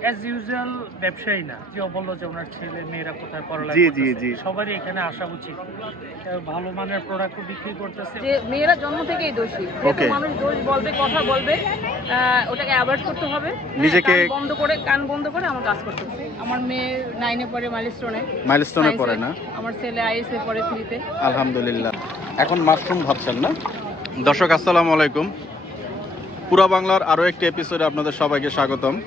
As usual ব্যবসায়ী না। যে বলল যে ওনার ছেলে মেয়েরা কোথায় পড়ালেখা জি, জি, জি। সবারই এখানে আসা উচিত। ভালো মানের প্রোডাক্ট বিক্রি করতেছে। যে মেয়েরা জন্ম থেকেই দোষী। যেহেতু মানুষ দোষ বলবে কথা বলবে ওটাকে অ্যাভয়েড করতে হবে। নিজেকে- বন্ধ করে কান বন্ধ করে আমার কাজ করতে হবে। আমার মেয়ে নাইনে পড়ে মাইলস্টোনে মাইলস্টোনে পড়ে না? আমার ছেলে আইএসএ পড়ে থ্রিতে আলহামদুলিল্লাহ। এখন মাশরুম ভাবছেন না? দর্শক আসসালামু আলাইকুম। পুরা বাংলার আরও একটি এপিসোডে আপনাদের সবাইকে স্বাগতম।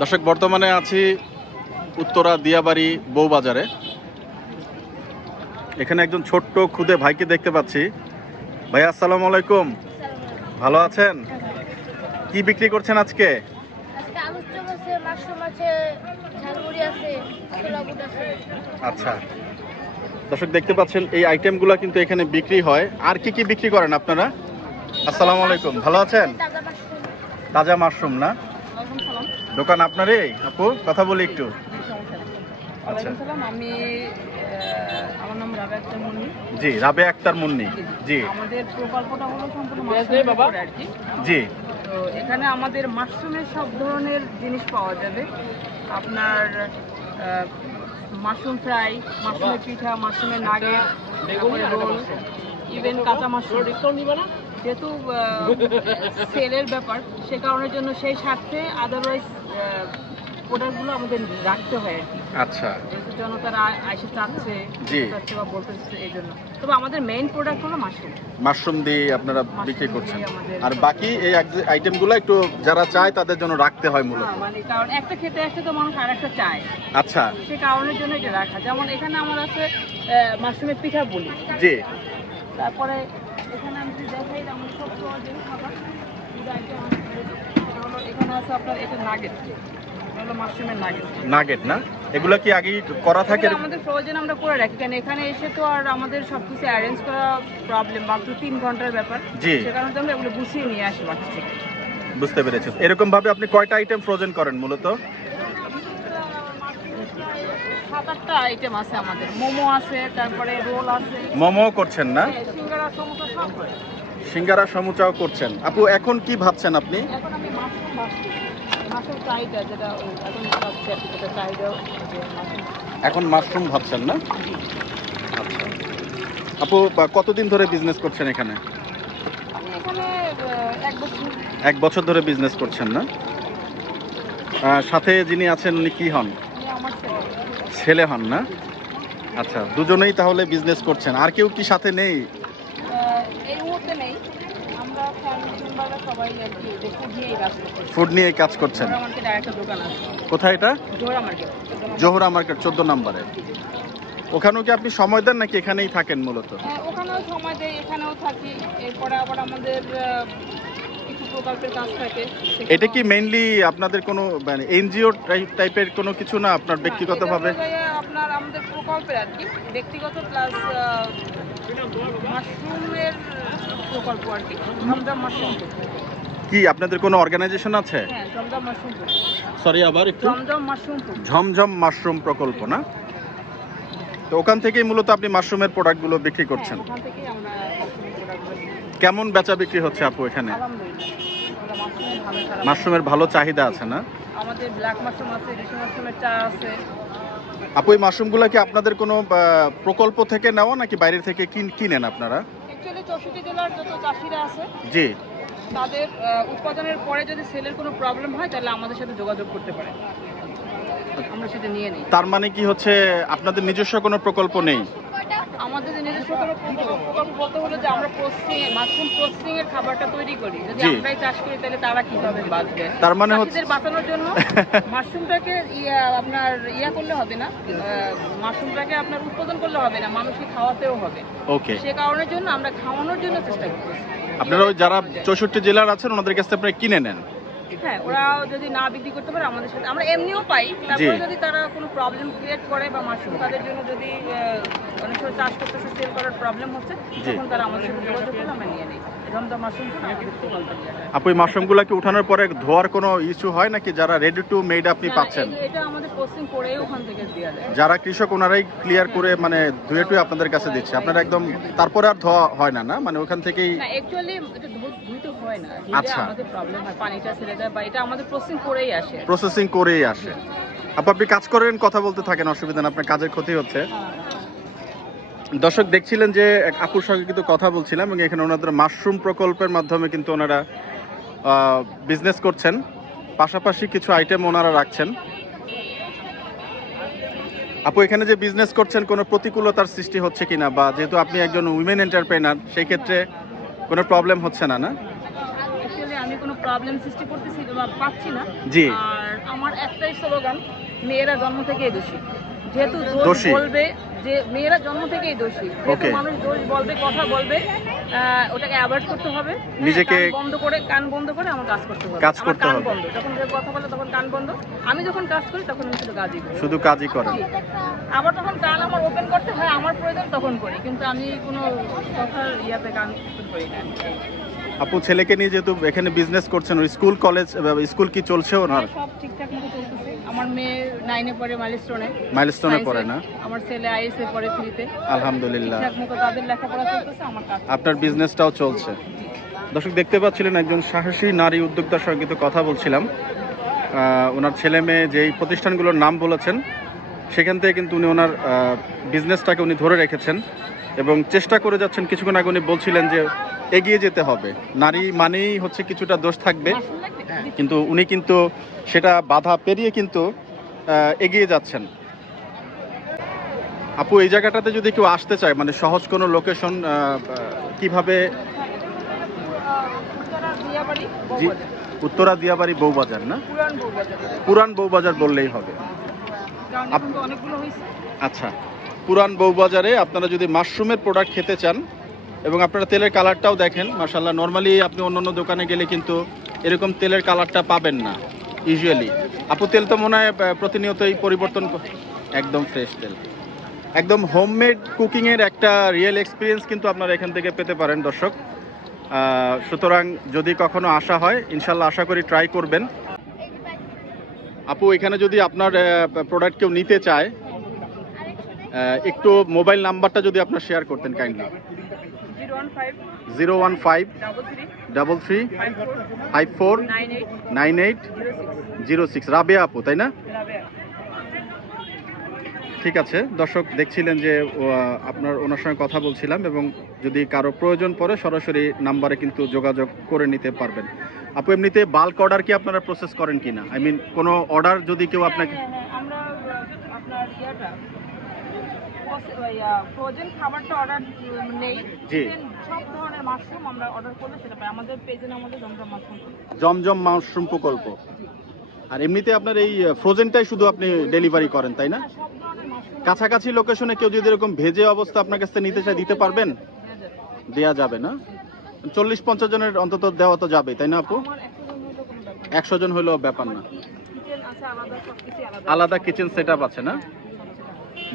দর্শক বর্তমানে আছি উত্তরা দিয়াবাড়ি বউবাজারে। এখানে একজন ছোট্ট খুদে ভাইকে দেখতে পাচ্ছি। ভাই আসসালামু আলাইকুম। ভালো আছেন? কি বিক্রি করছেন আজকে? আচ্ছা। দর্শক দেখতে পাচ্ছেন এই আইটেমগুলো কিন্তু এখানে বিক্রি হয়। আর কি কি বিক্রি করেন আপনারা? আসসালামু আলাইকুম। ভালো আছেন? তাজা মাশরুম না? দোকান আপনারই? আপু কথা বলি একটু। আচ্ছা। আমি আমার নাম রাবে আক্তার মুন্নি। জি রাবে আক্তার মুন্নি। জি আমাদের প্রকল্পটা হলো সম্পূর্ণ জি তো এখানে আমাদের মাশরুমের সব ধরনের জিনিস পাওয়া যাবে। আপনার মাশরুম ফ্রাই মাশরুমের পিঠা মাশরুমের নাগেট রোল ইভেন কাঁচা মাশরুম। যেহেতু সেলের ব্যাপার সে কারণের জন্য সেই স্বার্থে আদারওয়াইজ প্রোডাক্টগুলো আমাদের রাখতে হয় আর কি। আচ্ছা। যেহেতু জনতারা আইসে চাচ্ছে চাচ্ছে বা বলতেছে এই জন্য। তবে আমাদের মেইন প্রোডাক্ট হলো মাশরুম মাশরুম দিয়ে আপনারা বিক্রি করছেন। আর বাকি এই আইটেমগুলো একটু যারা চায় তাদের জন্য রাখতে হয় মূলত। হ্যাঁ, মানে কারণ একটা খেতে আসতে তো মানুষ আর একটা চায়। আচ্ছা। সে কারণের জন্য এটা রাখা। যেমন এখানে আমার আছে মাশরুমের পিঠা বলি জি। তারপরে এখানে আমি দেখাই আমার সব খাবার। দুটো এখানে আছে আপনার এটা নাগেট না? এগুলো কি আগেই করা থাকে আমাদের ফ্রোজেন আমরা করে রাখি। কারণ এখানে এসে তো আর আমাদের সব কিছু অ্যারেঞ্জ করা প্রবলেম মাত্র তিন ঘণ্টার ব্যাপার। জি। সে কারণে তো আমরা এগুলো গুছিয়ে নিয়ে আসি বাচ্চা থেকে। বুঝতে পেরেছি। এরকম ভাবে আপনি কয়টা আইটেম ফ্রোজেন করেন মূলত? সাত আটটা আইটেম আছে আমাদের। মোমো আছে তারপরে রোল আছে। মোমো করছেন না? হ্যাঁ, সিঙ্গারা সমোসা সব করে। সিঙ্গারা সমুচাও করছেন। আপু এখন কি ভাবছেন আপনি? এখন আমি মাশরুম ভাজছি মাশরুম চাহিদা যেটা এখন ভাবছি আর কি যেটা চাহিদা যে মাশরুম। এখন মাশরুম ভাবছেন না? আচ্ছা। আপু বা কতদিন ধরে বিজনেস করছেন এখানে? আমি এখানে আহ, এক বছর। এক বছর ধরে বিজনেস করছেন না? আহ, সাথে যিনি আছেন উনি কি হন? ছেলে হন না? আচ্ছা দুজনেই তাহলে বিজনেস করছেন। আর কেউ কি সাথে নেই? এই মুহূর্তে নেই। আমরা ফ্যামিলি মেম্বাররা সবাই আর কি ফুড করছি নিয়ে কাজ করছেন? দোকান আছে। কোথায় এটা? জোহরা মার্কেট জোহরা মার্কেট চোদ্দ নম্বরে। ওখানেও কি আপনি সময় দেন নাকি এখানেই থাকেন মূলত? হ্যাঁ, ওখানেও সময় দেয় এখানেও থাকি। এরপরে আবার আমাদের প্রকল্পের কাজ থাকে এটা কি মেইনলি আপনাদের কোনো মানে এনজিও টাইপের কোনো কিছু না আপনার ব্যক্তিগতভাবে? আপনার আমাদের প্রকল্পের আর কি ব্যক্তিগত প্লাস মাশরুমের প্রকল্প আর কি মাশরুম কি আপনাদের কোনো অর্গানাইজেশন আছে? হ্যাঁ জমজম মাশরুম সরি আবার একটু? ঝমঝম মাশরুম প্রকল্প না? তো ওখান থেকেই মূলত আপনি মাশরুমের প্রোডাক্টগুলো বিক্রি করছেন ওখান থেকেই আমরা মাশরুমের প্রোডাক্টগুলো দিই। কেমন বেচা বিক্রি হচ্ছে আপু এখানে? মাশরুমের ভালো চাহিদা আছে না? আমাদের ব্ল্যাক মাশরুম আছে রিশি মাশরুমের চা আছে। আপু এই মাশরুমগুলো কি আপনাদের কোনো প্রকল্প থেকে নেওয়া নাকি বাইরে থেকে কিন- কিনেন আপনারা? অ্যাকচুয়ালি চৌষট্টি জেলার যত চাষিরা আছে জি। তাদের উৎপাদনের পরে যদি সেলের কোনো প্রবলেম হয় তাহলে আমাদের সাথে যোগাযোগ করতে পারে। আমরা সেটা নিয়ে নিই। তার মানে কি হচ্ছে আপনাদের নিজস্ব কোনো প্রকল্প নেই? আমাদের নিজস্ব প্রকল্প বলতে হলো যে আমরা প্রসেসিং মাশরুম প্রসেসিং এর খাবারটা তৈরি করি। যদি আমরাই চাষ করি তাহলে তারা কীভাবে বাঁচবে? তার মানে হচ্ছে বাঁচানোর জন্য মাশরুমটাকে আপনার ইয়া করলে হবে না মাশরুমটাকে আপনার উৎপাদন করলে হবে না মানুষকে খাওয়াতেও হবে। ওকে। সে কারণের জন্য আমরা খাওয়ানোর জন্য চেষ্টা করতেছি। আপনারা ওই যারা চৌষট্টি জেলার আছেন ওনাদের কাছে আপনারা কিনে নেন? হ্যাঁ ওরা যদি না বিক্রি করতে পারে আমাদের সাথে আমরা এমনিও পাই। তারপরে যদি তারা কোনো প্রবলেম ক্রিয়েট করে বা মাশরুম তাদের জন্য যদি অনেক সময় চাষ করতেছে সেল করার প্রবলেম হচ্ছে তখন তারা আমাদের সাথে যোগাযোগ করলে আমরা নিয়ে নিই। জমজম মাশরুম তো আমাদের প্রকল্পে নিয়ে যায় আপু এই মাশরুমগুলোকে উঠানোর পরে ধোয়ার কোনো ইস্যু হয় নাকি? যারা রেডি টু মেড আপনি পাচ্ছেন? এটা আমাদের পোস্টিং করেই ওখান থেকে দেওয়া যায় যারা কৃষক ওনারাই ক্লিয়ার করে মানে ধুয়ে টুয়ে আপনাদের কাছে দিচ্ছে। আপনারা একদম তারপরে আর ধোয়া হয় না না? মানে ওখান থেকেই না অ্যাকচুয়ালি হয় হয় না। হিটে আচ্ছা। আমাদের প্রবলেম হয় পানিটা ছেড়ে দেয় বা এটা আমাদের প্রসেসিং করেই আসে। প্রসেসিং করেই আসে। আপু আপনি কাজ করেন কথা বলতে থাকেন অসুবিধা না আপনার কাজের ক্ষতি হচ্ছে। দর্শক দেখছিলেন যে এক আপুর সঙ্গে কিন্তু কথা বলছিলাম এবং এখানে ওনাদের মাশরুম প্রকল্পের মাধ্যমে কিন্তু ওনারা বিজনেস করছেন। পাশাপাশি কিছু আইটেম ওনারা রাখছেন। আপু এখানে যে বিজনেস করছেন কোনো প্রতিকূলতার সৃষ্টি হচ্ছে কিনা? বা যেহেতু আপনি একজন উইমেন এন্টারপ্রেনার সেই ক্ষেত্রে কোনো প্রবলেম হচ্ছে না না? প্রবলেম সৃষ্টি করতেছি পাচ্ছি না। জি। আর আমার একটাই স্লোগান মেয়েরা জন্ম থেকেই দোষী। যেহেতু দোষ বলবে যে মেয়েরা জন্ম থেকেই দোষী। যেহেতু মানুষ দোষ বলবে কথা বলবে ওটাকে অ্যাভয়েড করতে হবে। হ্যাঁ, নিজেকে- বন্ধ করে কান বন্ধ করে আমার কাজ করতে হবে। কাজ করতে হবে। বন্ধ। যখন কেউ কথা বলে তখন কান বন্ধ। আমি যখন কাজ করি তখন আমি শুধু কাজই করি। শুধু কাজই করেন। জি। আবার তখন কান আমার ওপেন করতে হয় আমার প্রয়োজন তখন করি। কিন্তু আমি কোনো কথার ইয়াতে কান করি না। আপু ছেলেকে নিয়ে যেহেতু এখানে বিজনেস করছেন ওই স্কুল কলেজ স্কুল কি চলছে ওনার সব ঠিকঠাক মতো চলতেছে। আমার মেয়ে নাইনে পড়ে মাইলস্টোনে মাইলস্টোনে পড়ে না? আমার ছেলে আইএসএ পড়ে ফ্রিতে আলহামদুলিল্লাহ। ঠিকঠাক মতো তাদের লেখাপড়া চলতেছে আমার কাজ আপনার বিজনেসটাও চলছে। দর্শক দেখতে পাচ্ছিলেন একজন সাহসী নারী উদ্যোক্তার সঙ্গে কিন্তু কথা বলছিলাম। আহ, ওনার ছেলে মেয়ে যেই প্রতিষ্ঠানগুলোর নাম বলেছেন সেখান থেকে কিন্তু উনি ওনার বিজনেসটাকে উনি ধরে রেখেছেন। এবং চেষ্টা করে যাচ্ছেন। কিছুক্ষণ আগে উনি বলছিলেন যে এগিয়ে যেতে হবে। নারী মানেই হচ্ছে কিছুটা দোষ থাকবে। কিন্তু উনি কিন্তু সেটা বাধা পেরিয়ে কিন্তু এগিয়ে যাচ্ছেন। আপু এই জায়গাটাতে যদি কেউ আসতে চায় মানে সহজ কোনো লোকেশন কীভাবে? উত্তরা দিয়াবাড়ি, বউবাজার। না? পুরান বউবাজার। বললেই হবে। আচ্ছা। পুরান বউবাজারে আপনারা যদি মাশরুমের প্রোডাক্ট খেতে চান এবং আপনারা তেলের কালারটাও দেখেন মাশাল্লাহ নর্মালি আপনি অন্যান্য দোকানে গেলে কিন্তু এরকম তেলের কালারটা পাবেন না ইউজুয়ালি আপু, তেল তো মনে হয় প্রতিনিয়তই পরিবর্তন একদম ফ্রেশ তেল। একদম হোমমেড কুকিংয়ের একটা রিয়েল এক্সপিরিয়েন্স কিন্তু আপনারা এখান থেকে পেতে পারেন, দর্শক। সুতরাং যদি কখনো আসা হয় ইনশাল্লাহ আশা করি ট্রাই করবেন। আপু, এখানে যদি আপনার প্রোডাক্ট কেউ নিতে চায় একটু মোবাইল নাম্বারটা যদি আপনার শেয়ার করতেন kindly zero one five 33 double three five four, nine eight zero six. Rabeya আপু, তাই না? ঠিক আছে, দর্শক দেখছিলেন যে আপনার ওনার সঙ্গে কথা বলছিলাম এবং যদি কারও প্রয়োজন পড়ে, সরাসরি নাম্বারে কিন্তু যোগাযোগ করে নিতে পারবেন। আপু, এমনিতে বাল্ক অর্ডার কি আপনারা প্রসেস করেন কি না আই মিন কোনো অর্ডার যদি কেউ আপনাকে হ্যাঁ, হ্যাঁ, আমরা আহ, আপনার ইয়াটা ফ্রোজেন খাবারটা অর্ডার নেই। জি। সব ধরনের মাশরুম আমরা অর্ডার করলে সেটা পাই। আমাদের পেজে জমজম মাশরুম জমজম মাশরুম প্রকল্প। আর এমনিতে আপনার এই ফ্রোজেনটাই শুধু আপনি ডেলিভারি করেন তাই না? মাশরুম কাছাকাছি লোকেশনে কেউ যদি এরকম ভেজে অবস্থা আপনার কাছ নিতে চায় দিতে পারবেন? দেয়া যাবে। না? চল্লিশ পঞ্চাশ জনের অন্তত দেওয়া তো যাবে তাই না আপু? একশো জন হইলেও কোনো ব্যাপার না। আলাদা কিচেন সেট আছে না?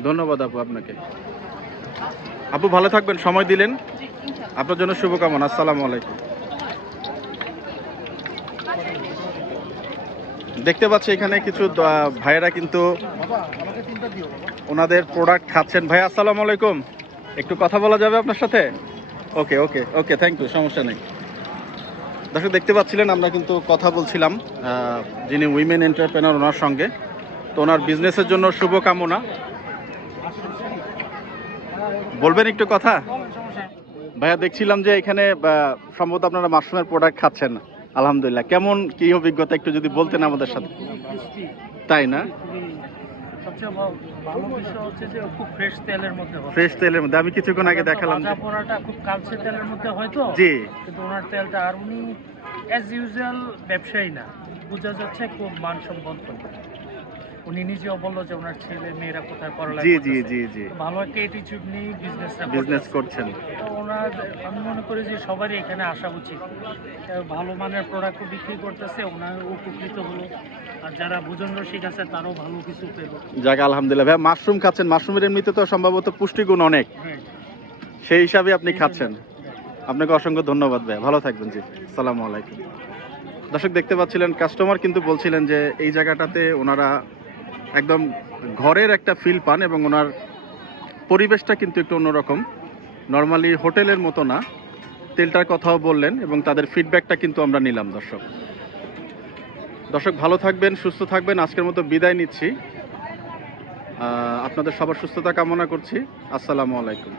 ধন্যবাদ আপু আপনাকে। আপু ভালো থাকবেন, সময় দিলেন। আপনার জন্য শুভকামনা, আসসালামু আলাইকুম। দেখতে পাচ্ছি এখানে কিছু ভাইয়েরা কিন্তু ওনাদের প্রোডাক্ট খাচ্ছেন। ভাই, আসসালামু আলাইকুম। একটু কথা বলা যাবে আপনার সাথে? ওকে ওকে ওকে থ্যাংক ইউ সমস্যা নেই। দর্শক, দেখতে পাচ্ছিলেন, আমরা কিন্তু কথা বলছিলাম যিনি উইমেন এন্টারপ্রেনার ওনার সঙ্গে। তো ওনার বিজনেসের জন্য শুভকামনা। বলবেন একটু কথা? ভাইয়া, দেখছিলাম যে এখানে সম্ভবত আপনারা মাশরুমের প্রোডাক্ট খাচ্ছেন। আলহামদুলিল্লাহ। কেমন কি অভিজ্ঞতা একটু যদি বলতেন আমাদের সাথে? তাই না? ফ্রেশ তেলের মধ্যে। আমি কিছুক্ষণ আগে দেখালাম অ্যাজ ইউজুয়াল ব্যবসায়ী না। বোঝা যাচ্ছে খুব মানসম্পন্ন উনি নিজেও বলল যে ওনার ছেলে মেয়েরা কোথায় পড়ালেখা জি জি জি জি। ভালো একটা অ্যাটিটিউড নিয়ে বিজনেসটা বিজনেস করছেন। তো ওনার আমি মনে করি যে সবারই এখানে আসা উচিত। ভালো মানের প্রোডাক্টও বিক্রি করতেছে ওনার উপকৃত হলো। আর যারা ভোজন রসিক আছে তারও ভালো কিছু পেল। যাক আলহামদুলিল্লাহ। ভাই মাশরুম খাচ্ছেন। মাশরুমের এমনিতে তো সম্ভবত পুষ্টিগুণ অনেক। হ্যাঁ। সেই হিসাবে আপনি খাচ্ছেন। আপনাকে অসংখ্য ধন্যবাদ ভাই। ভালো থাকবেন জি। আসসালামু আলাইকুম। দর্শক দেখতে পাচ্ছিলেন কাস্টমার কিন্তু বলছিলেন যে এই জায়গাটাতে ওনারা একদম ঘরের একটা ফিল পান এবং ওনার পরিবেশটা কিন্তু একটু অন্যরকম। নর্মালি হোটেলের মতো না। তেলটার কথাও বললেন এবং তাদের ফিডব্যাকটা কিন্তু আমরা নিলাম, দর্শক। দর্শক, ভালো থাকবেন, সুস্থ থাকবেন। আজকের মতো বিদায় নিচ্ছি। আপনাদের সবার সুস্থতা কামনা করছি। আসসালামু আলাইকুম।